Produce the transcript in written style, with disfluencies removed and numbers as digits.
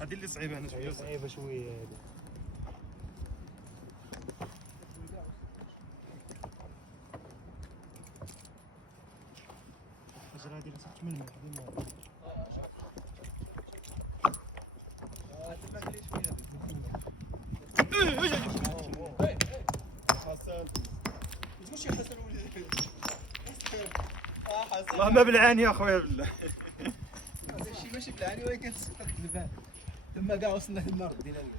هذه اللي صعيبه هنا شويه. صعيبه شويه هذه. الشجره هذه لازم تململ ديما. والله ما بالعاني يا اخويا بالله. هذا الشيء ماشي بالعاني ولكن تسقط البال. تما كاع وصلنا للنار ديال